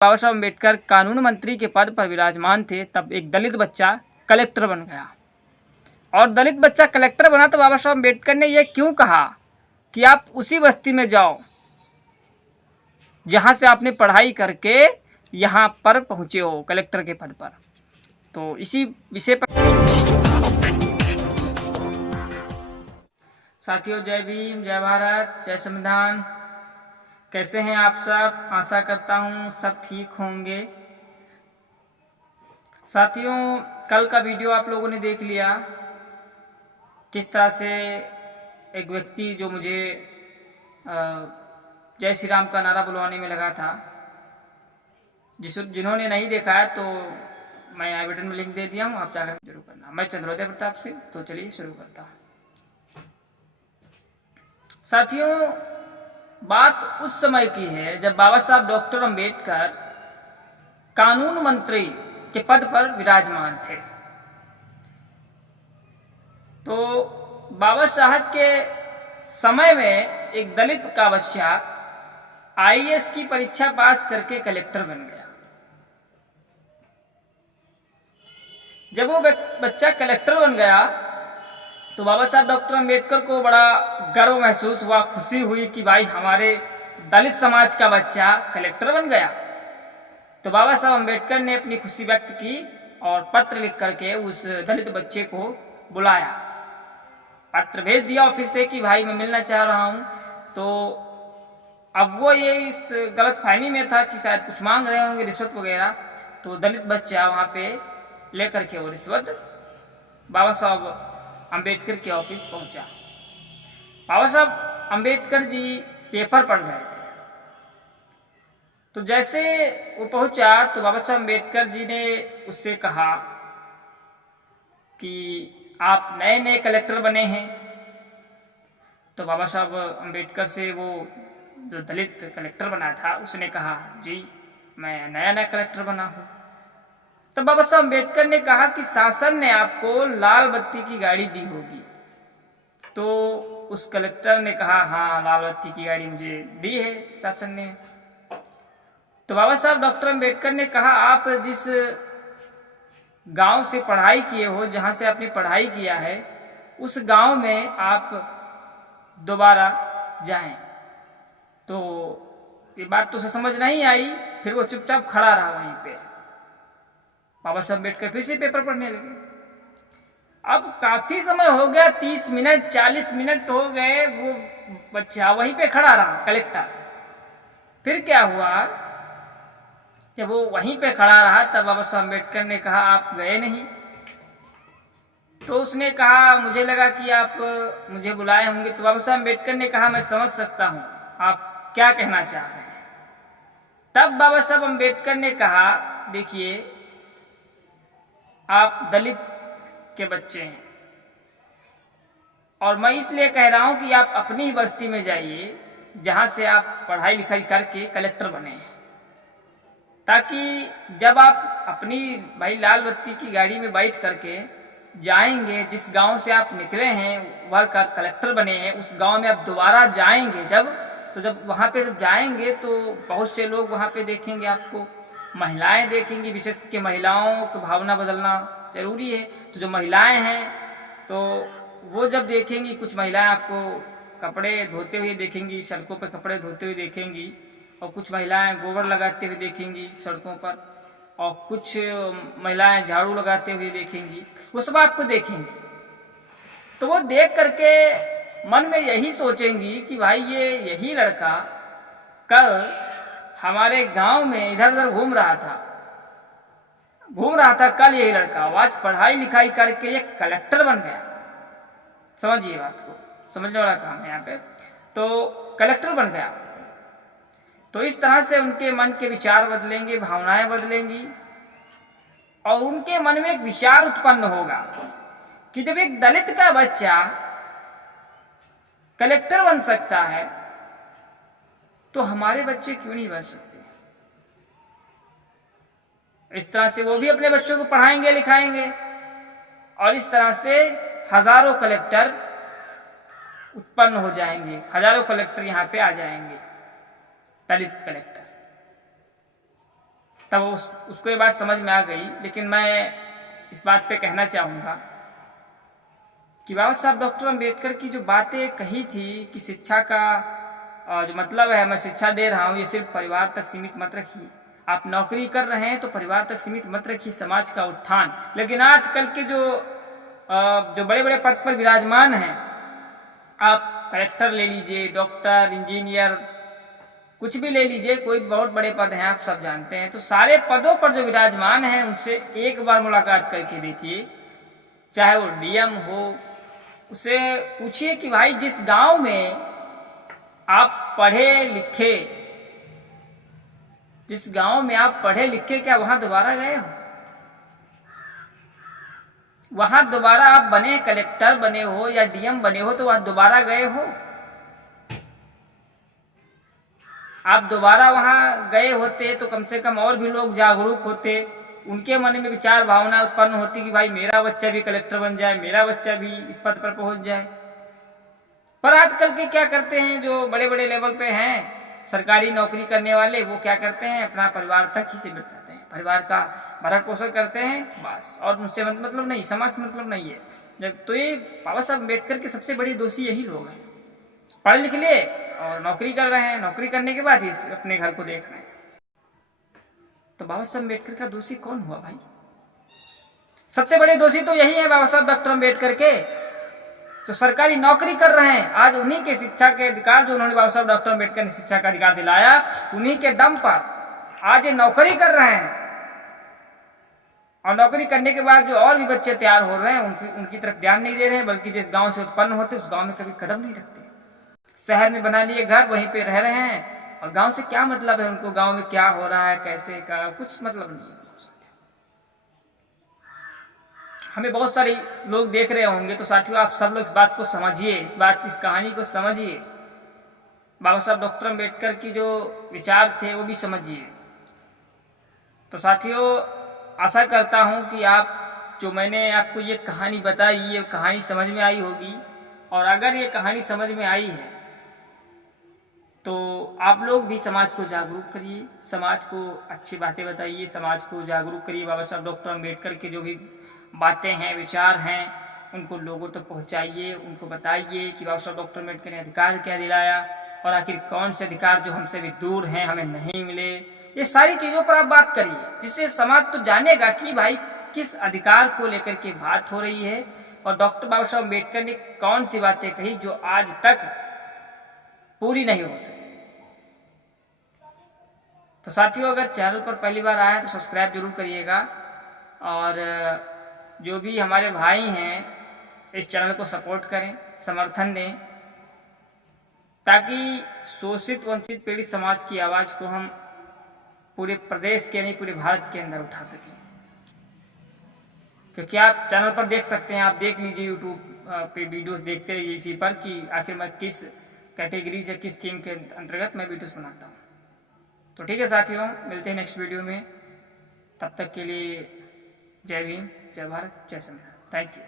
बाबा साहब अम्बेडकर कानून मंत्री के पद पर विराजमान थे, तब एक दलित बच्चा कलेक्टर बन गया। और दलित बच्चा कलेक्टर बना तो बाबा साहब अम्बेडकर ने यह क्यों कहा कि आप उसी बस्ती में जाओ जहां से आपने पढ़ाई करके यहाँ पर पहुँचे हो कलेक्टर के पद पर। तो इसी विषय पर साथियों, जय भीम, जय भारत, जय संविधान। कैसे हैं आप सब? आशा करता हूँ सब ठीक होंगे। साथियों, कल का वीडियो आप लोगों ने देख लिया, किस तरह से एक व्यक्ति जो मुझे जय श्री राम का नारा बुलवाने में लगा था, जिन्होंने नहीं देखा है तो मैं आई बटन में लिंक दे दिया हूँ, आप जाकर जरूर करना। मैं चंद्रोदय प्रताप सिंह। तो चलिए शुरू करता हूँ। साथियों, बात उस समय की है जब बाबा साहब डॉक्टर अम्बेडकर कानून मंत्री के पद पर विराजमान थे। तो बाबा साहब के समय में एक दलित का बच्चा आईएएस की परीक्षा पास करके कलेक्टर बन गया। जब वो बच्चा कलेक्टर बन गया तो बाबा साहब डॉक्टर अम्बेडकर को बड़ा गर्व महसूस हुआ, खुशी हुई कि भाई हमारे दलित समाज का बच्चा कलेक्टर बन गया। तो बाबा साहब अम्बेडकर ने अपनी खुशी व्यक्त की और पत्र लिख करके उस दलित बच्चे को बुलाया, पत्र भेज दिया ऑफिस से कि भाई मैं मिलना चाह रहा हूं। तो अब वो ये इस गलतफहमी में था कि शायद कुछ मांग रहे होंगे, रिश्वत वगैरह। तो दलित बच्चा वहां पे लेकर के वो रिश्वत बाबा साहब अम्बेडकर के ऑफिस पहुंचा। बाबा साहब अम्बेडकर जी पेपर पढ़ रहे थे। तो जैसे वो पहुंचा तो बाबा साहब अम्बेडकर जी ने उससे कहा कि आप नए नए कलेक्टर बने हैं। तो बाबा साहब अम्बेडकर से वो जो दलित कलेक्टर बना था उसने कहा, जी मैं नया नया कलेक्टर बना हूं। तो बाबा साहब अम्बेडकर ने कहा कि शासन ने आपको लाल बत्ती की गाड़ी दी होगी। तो उस कलेक्टर ने कहा, हाँ लाल बत्ती की गाड़ी मुझे दी है शासन ने। तो बाबा साहब डॉक्टर अम्बेडकर ने कहा, आप जिस गांव से पढ़ाई किए हो, जहां से आपने पढ़ाई किया है, उस गांव में आप दोबारा जाएं। तो ये बात तो उसे समझ नहीं आई, फिर वो चुपचाप खड़ा रहा वहीं पे। बाबा साहब अम्बेडकर फिर से पेपर पढ़ने लगे। अब काफी समय हो गया, 30 मिनट 40 मिनट हो गए, वो बच्चा वहीं पे खड़ा रहा कलेक्टर। फिर क्या हुआ, जब वो वहीं पे खड़ा रहा तब बाबा साहब अम्बेडकर ने कहा, आप गए नहीं। तो उसने कहा, मुझे लगा कि आप मुझे बुलाए होंगे। तो बाबा साहब अम्बेडकर ने कहा, मैं समझ सकता हूं आप क्या कहना चाह रहे हैं। तब बाबा साहब अम्बेडकर ने कहा, देखिए आप दलित के बच्चे हैं और मैं इसलिए कह रहा हूं कि आप अपनी ही बस्ती में जाइए जहां से आप पढ़ाई लिखाई करके कलेक्टर बने हैं, ताकि जब आप अपनी भाई लाल बत्ती की गाड़ी में बैठ करके जाएंगे, जिस गांव से आप निकले हैं वह कलेक्टर बने हैं, उस गांव में आप दोबारा जाएंगे जब वहां पे जब जाएंगे तो बहुत से लोग वहां पे देखेंगे, आपको महिलाएं देखेंगी। विशेष करके महिलाओं की भावना बदलना जरूरी है। तो जो महिलाएं हैं तो वो जब देखेंगी, कुछ महिलाएं आपको कपड़े धोते हुए देखेंगी, सड़कों पर कपड़े धोते हुए देखेंगी, और कुछ महिलाएं गोबर लगाते हुए देखेंगी सड़कों पर, और कुछ महिलाएं झाड़ू लगाते हुए देखेंगी। वो सब आपको देखेंगी। तो वो देख करके मन में यही सोचेंगी कि भाई ये यही लड़का कल हमारे गांव में इधर उधर घूम रहा था कल यही लड़का आज पढ़ाई लिखाई करके ये कलेक्टर बन गया। समझिए बात को, समझने वाला काम है यहाँ पे। तो कलेक्टर बन गया। तो इस तरह से उनके मन के विचार बदलेंगे, भावनाएं बदलेंगी, और उनके मन में एक विचार उत्पन्न होगा कि जब एक दलित का बच्चा कलेक्टर बन सकता है तो हमारे बच्चे क्यों नहीं बन सकते। इस तरह से वो भी अपने बच्चों को पढ़ाएंगे लिखाएंगे, और इस तरह से हजारों कलेक्टर उत्पन्न हो जाएंगे, हजारों कलेक्टर यहाँ पे आ जाएंगे, दलित कलेक्टर। तब उसको ये बात समझ में आ गई। लेकिन मैं इस बात पे कहना चाहूँगा कि बाबा साहब डॉक्टर अम्बेडकर की जो बातें कही थी कि शिक्षा का जो मतलब है, मैं शिक्षा दे रहा हूँ, ये सिर्फ परिवार तक सीमित मत रखिए। आप नौकरी कर रहे हैं तो परिवार तक सीमित मत रखिए, समाज का उत्थान। लेकिन आजकल के जो बड़े बड़े पद पर विराजमान हैं, आप कलेक्टर ले लीजिए, डॉक्टर, इंजीनियर, कुछ भी ले लीजिए, कोई बहुत बड़े पद हैं, आप सब जानते हैं। तो सारे पदों पर जो विराजमान हैं उनसे एक बार मुलाकात करके देखिए, चाहे वो डीएम हो, उसे पूछिए कि भाई जिस गांव में आप पढ़े लिखे, क्या वहां दोबारा गए हो? वहां दोबारा आप बने, कलेक्टर बने हो या डीएम बने हो, तो वहां दोबारा गए हो? आप दोबारा वहां गए होते तो कम से कम और भी लोग जागरूक होते, उनके मन में विचार भावना उत्पन्न होती कि भाई मेरा बच्चा भी कलेक्टर बन जाए, मेरा बच्चा भी इस पद पर पहुंच जाए। पर आजकल के क्या करते हैं, जो बड़े बड़े लेवल पे हैं सरकारी नौकरी करने वाले, वो क्या करते हैं, अपना परिवार तक ही सीमित रहते हैं, परिवार का भरण पोषण करते हैं बस, और उनसे मतलब नहीं, समाज से मतलब नहीं है। जब तो ये बाबा साहब अम्बेडकर के सबसे बड़ी दोषी यही लोग हैं, पढ़ लिख लिए और नौकरी कर रहे हैं, नौकरी करने के बाद ही अपने घर को देख रहे हैं। तो बाबा साहब अम्बेडकर का दोषी कौन हुआ भाई? सबसे बड़े दोषी तो यही है बाबा साहब डॉक्टर अम्बेडकर के, जो सरकारी नौकरी कर रहे हैं। आज उन्हीं के शिक्षा के अधिकार, जो उन्होंने बाबा साहब डॉक्टर अम्बेडकर ने शिक्षा का अधिकार दिलाया, उन्हीं के दम पर आज ये नौकरी कर रहे हैं। और नौकरी करने के बाद जो और भी बच्चे तैयार हो रहे हैं, उनकी तरफ ध्यान नहीं दे रहे हैं, बल्कि जिस गांव से उत्पन्न होते उस गांव में कभी कदम नहीं रखते। शहर में बना लिए घर, वहीं पे रह रहे हैं, और गांव से क्या मतलब है उनको, गांव में क्या हो रहा है, कैसे का कुछ मतलब नहीं है। हमें बहुत सारे लोग देख रहे होंगे, तो साथियों आप सब लोग इस बात को समझिए, इस कहानी को समझिए, बाबा साहब डॉक्टर अम्बेडकर की जो विचार थे वो भी समझिए। तो साथियों आशा करता हूं कि आप, जो मैंने आपको ये कहानी बताई, ये कहानी समझ में आई होगी। और अगर ये कहानी समझ में आई है तो आप लोग भी समाज को जागरूक करिए, समाज को अच्छी बातें बताइए, समाज को जागरूक करिए। बाबा साहब डॉक्टर अम्बेडकर के जो भी बातें हैं, विचार हैं, उनको लोगों तक पहुंचाइए, उनको बताइए कि बाबा साहब डॉक्टर अम्बेडकर ने अधिकार क्या दिलाया, और आखिर कौन से अधिकार जो हमसे भी दूर हैं, हमें नहीं मिले। ये सारी चीज़ों पर आप बात करिए, जिससे समाज तो जानेगा कि भाई किस अधिकार को लेकर के बात हो रही है, और डॉक्टर बाबा साहब अम्बेडकर ने कौन सी बातें कही जो आज तक पूरी नहीं हो सकी। तो साथियों अगर चैनल पर पहली बार आए तो सब्सक्राइब जरूर करिएगा, और जो भी हमारे भाई हैं इस चैनल को सपोर्ट करें, समर्थन दें, ताकि शोषित वंचित पीड़ित समाज की आवाज़ को हम पूरे प्रदेश के नहीं, पूरे भारत के अंदर उठा सकें। क्योंकि आप चैनल पर देख सकते हैं, आप देख लीजिए यूट्यूब पे वीडियोस देखते रहिए इसी पर कि आखिर मैं किस कैटेगरी से, किस थीम के अंतर्गत मैं वीडियोस बनाता हूँ। तो ठीक है साथियों, मिलते हैं नेक्स्ट वीडियो में। तब तक के लिए जय भीम, जय भारत, जय संविधान। Thank you.